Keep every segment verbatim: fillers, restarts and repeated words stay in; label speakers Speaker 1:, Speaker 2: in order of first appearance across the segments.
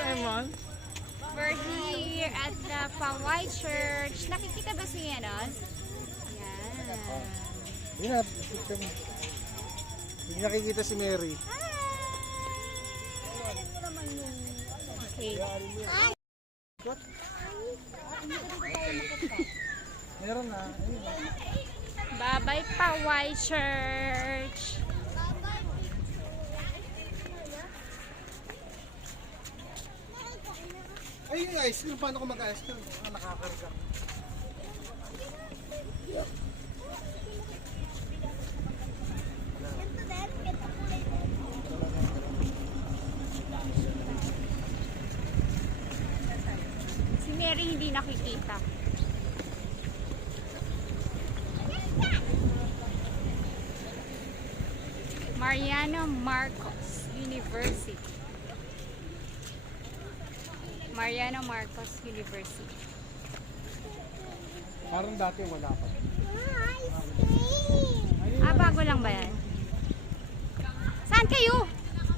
Speaker 1: Eman?
Speaker 2: We're here at the Pawai Church. Nakikita ba si Enos? Yan.
Speaker 1: Hindi na, picture mo. Hindi nakikita si Mary.
Speaker 2: Okay.
Speaker 1: What? Meron na. Ayun.
Speaker 2: Bye-bye Pawai Church.
Speaker 1: Ay, yung ice cream. Paano ko mag-ice cream? Ah, nakakarga.
Speaker 2: Si Mary hindi nakikita. Mariano Marcos University. Mariano Marcos University.
Speaker 1: Parang dati wala pa.
Speaker 2: Ah, bago lang ba yan? Saan kayo?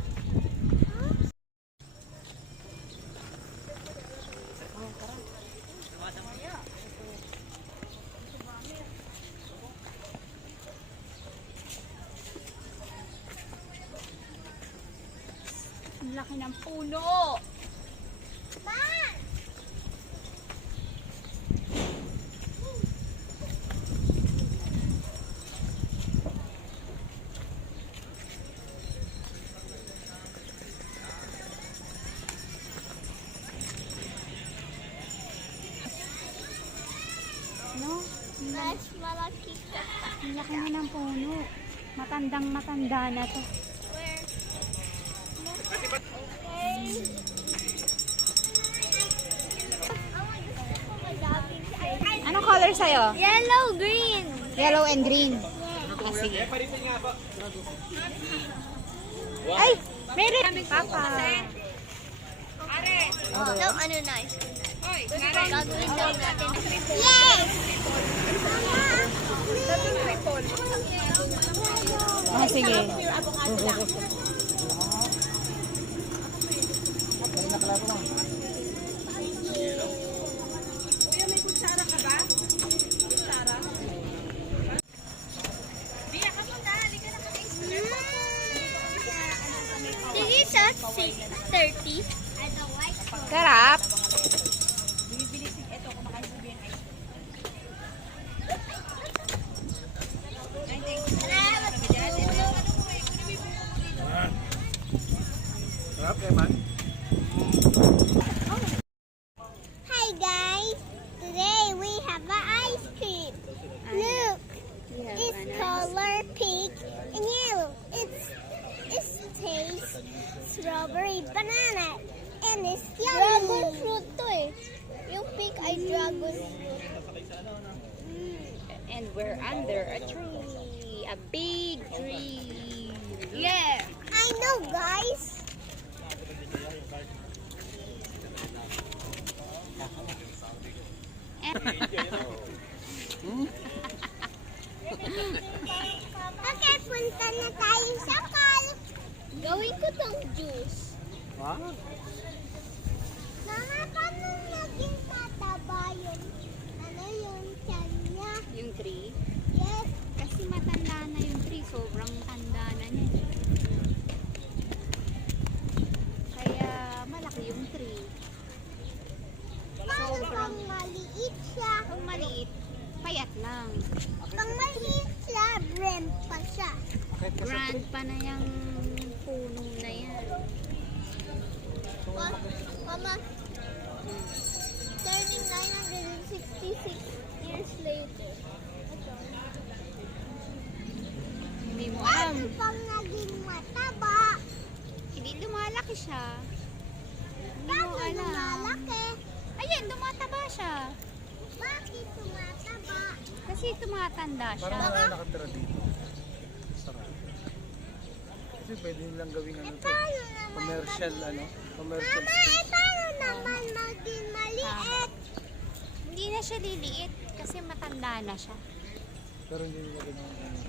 Speaker 2: Ang laki ng puno! No?
Speaker 3: Mas malaki ka.
Speaker 2: Ang laki na ng puno. Matandang matanda na to.
Speaker 3: Where? Okay.
Speaker 2: Anong color sa'yo?
Speaker 3: Yellow, green.
Speaker 2: Yellow and green. Ah, sige. Ay! Meron! Papa!
Speaker 3: No, ano nice. Gagawin daw natin. Yes!
Speaker 2: Ah, sige.
Speaker 3: This is at six thirty.
Speaker 2: Sarap!
Speaker 1: Sarap, Eman?
Speaker 3: Hi guys, today we have an ice cream. Look, it's color pink and yellow. It's it tastes strawberry banana and it's yummy. Dragon fruit to eh. Yung pink ay dragon fruit.
Speaker 2: And we're under a tree. A big tree.
Speaker 3: Yeah, I know guys. Okay, punta na tayo sa mall. Gawin ko tong juice.
Speaker 1: Ha?
Speaker 3: Mama, paano naging tataba yung, ano yung tiyan niya?
Speaker 2: Yung tree.
Speaker 3: Yes.
Speaker 2: Kasi matanda na yung tree. Sobrang tanda na niya. Kaya malaki yung tree.
Speaker 3: Paano pang maliit siya?
Speaker 2: Kung maliit, payat lang.
Speaker 3: Pang maliit siya, brem pa siya.
Speaker 1: Kahit ka sa
Speaker 2: Grand
Speaker 1: tree.
Speaker 2: pa na yung puno na yan.
Speaker 3: Ma- Mama, turning nine hundred sixty-six years later.
Speaker 2: Hindi mo alam.
Speaker 3: Paano pang naging mataba?
Speaker 2: Hindi lumalaki siya. Hindi mo
Speaker 3: Paano
Speaker 2: alam.
Speaker 3: lumalaki?
Speaker 2: Ayan, tumataba siya.
Speaker 3: Bakit tumataba?
Speaker 2: Kasi tumatanda siya.
Speaker 1: Parang wala nakatira dito. Sarap. Kasi pwede nilang gawing ano to.
Speaker 3: Paano naman
Speaker 1: Commercial,
Speaker 3: maging-
Speaker 1: ano? Commercial
Speaker 3: Mama, eh paano naman maging maliit?
Speaker 2: Hindi na siya liliit kasi matanda na siya.
Speaker 1: Pero hindi nila ginawa.